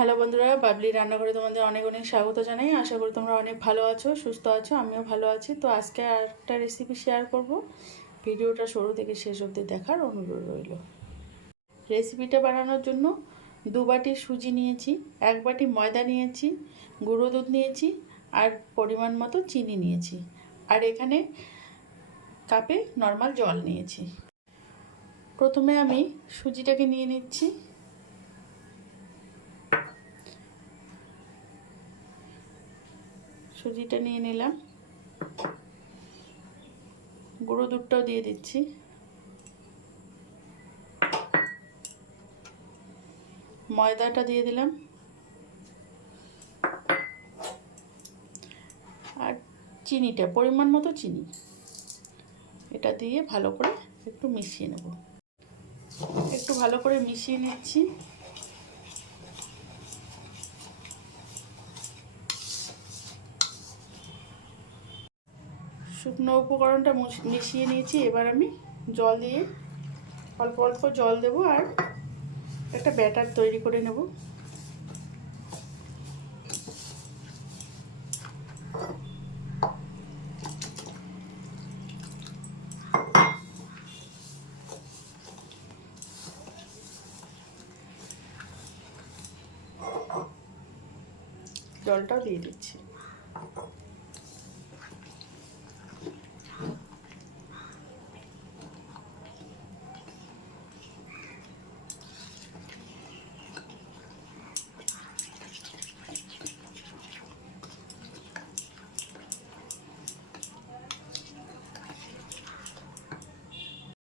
Hello বন্ধুরা, বাবলি রান্নাঘরে তোমাদের অনেক অনেক স্বাগত জানাই। আশা করি তোমরা অনেক ভালো আছো, সুস্থ আছো। আমিও ভালো আছি। তো আজকে আরেকটা রেসিপি শেয়ার করব। ভিডিওটা শুরু থেকে শেষ অবধি দেখার অনুরোধ রইল। রেসিপিটা বানানোর জন্য 2 বাটি সুজি নিয়েছি, 1 বাটি ময়দা নিয়েছি, গুঁড়ো দুধ নিয়েছি আর পরিমাণ মতো চিনি নিয়েছি, আর এখানে কাপে নর্মাল জল নিয়েছি। প্রথমে আমি সুজিটাকে নিয়ে নিচ্ছি। সুজিটা নিয়ে নিলাম, গুঁড়ো দুধটাও দিয়ে দিচ্ছি, ময়দাটা দিয়ে দিলাম আর চিনিটা পরিমাণ মতো চিনি, এটা দিয়ে ভালো করে একটু মিশিয়ে নেব। একটু ভালো করে মিশিয়ে নিচ্ছি। শুকনো উপকরণটা মিশিয়ে নিয়েছি। এবার আমি জল দিয়ে অল্প অল্প জল দেব আর একটা ব্যাটার তৈরি করে নেব। জলটাও দিয়ে দিচ্ছি।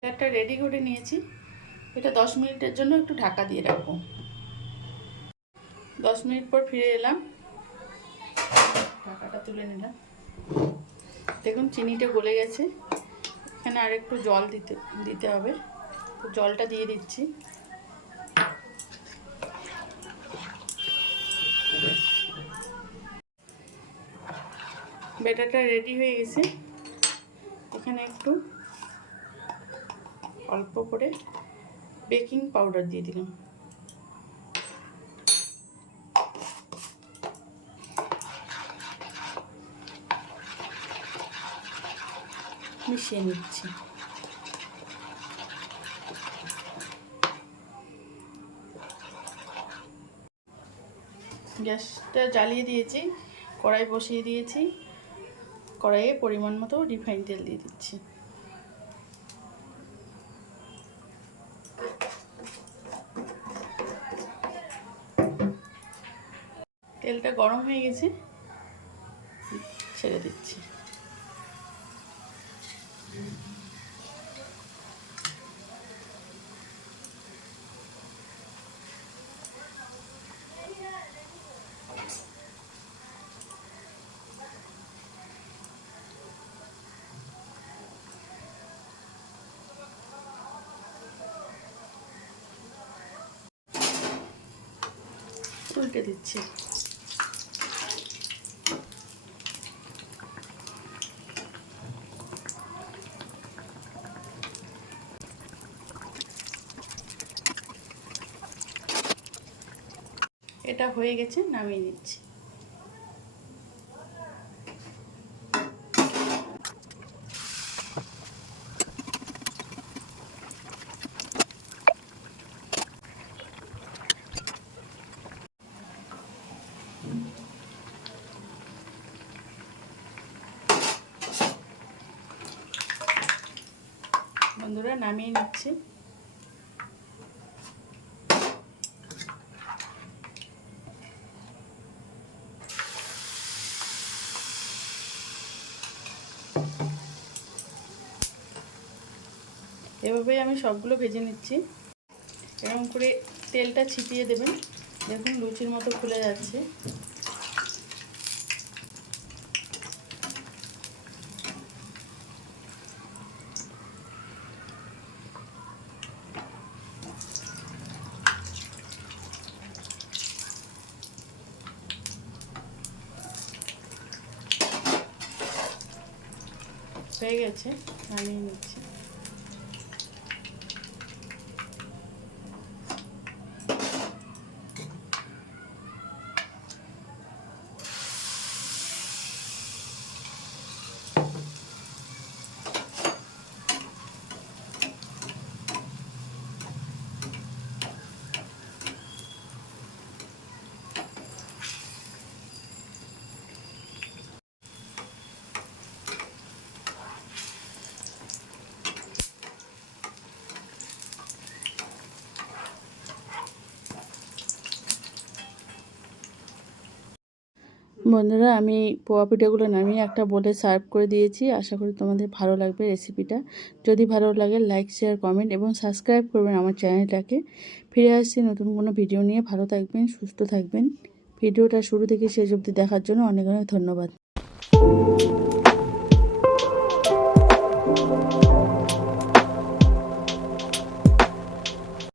ব্যাটারটা রেডি করে নিয়েছি। এটা 10 মিনিটের জন্য একটু ঢাকা দিয়ে রাখবো। 10 মিনিট পর ফিরে এলাম, ঢাকাটা তুলে নিলাম। দেখুন চিনিটা গলে গেছে। এখানে আর একটু জল দিতে হবে, তো জলটা দিয়ে দিচ্ছি। ব্যাটারটা রেডি হয়ে গেছে। এখানে একটু অল্প করে বেকিং পাউডার দিয়ে দিলাম। মিশিয়ে নিচ্ছি। গ্যাসটা জ্বালিয়ে দিয়েছি, কড়াই বসিয়ে দিয়েছি। কড়াইয়ে পরিমাণ মতো রিফাইন তেল দিয়ে দিচ্ছি। তেলটা গরম হয়ে গেছে, ছেড়ে দিচ্ছি। উল্টে দিচ্ছি। এটা হয়ে গেছে, নামিয়ে নিচ্ছি। বন্ধুরা নামিয়ে নিচ্ছি। এভাবেই আমি সবগুলো ভেজে নিচ্ছি। এরকম করে তেলটা ছিটিয়ে দেবেন। দেখুন লুচির মতো ফুলে যাচ্ছে। হয়ে গেছে, নামিয়ে নিচ্ছি। বন্ধুরা, আমি পোয়া পিঠাগুলো নামিয়ে একটা বলে সার্ভ করে দিয়েছি। আশা করি তোমাদের ভালো লাগবে রেসিপিটা। যদি ভালো লাগে লাইক, শেয়ার, কমেন্ট এবং সাবস্ক্রাইব করবেন আমার চ্যানেলটাকে। ফিরে আসছি নতুন কোনো ভিডিও নিয়ে। ভালো থাকবেন, সুস্থ থাকবেন। ভিডিওটা শুরু থেকে শেষ অবধি দেখার জন্য অনেক অনেক ধন্যবাদ।